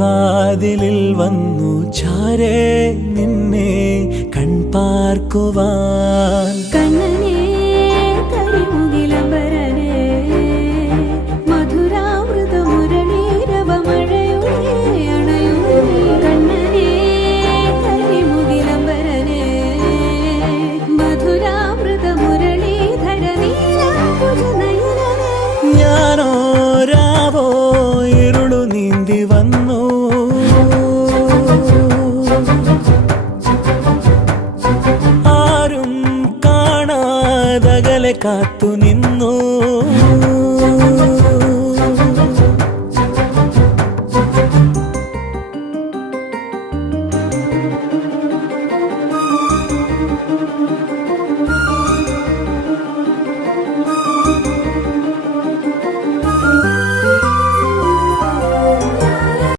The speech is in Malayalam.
വാതിലിൽ വന്നു ചാരേ നിന്നെ കൺപാർക്കുവാൻ കണ്ണനേ കരിമുകിലംബരനേ മധുരാമൃത മുരളീരവമഴയുടെ അണയുന്നേ കണ്ണനേ കരിമുകിലംബരനേ മധുരാമൃത മുരളീധര നീലാംബുജനയനനേ ഞാനോ രാവോ ഇരുളു നീന്തി വന്നു ആരും കാണാതകലെ കാത്തു നിന്നു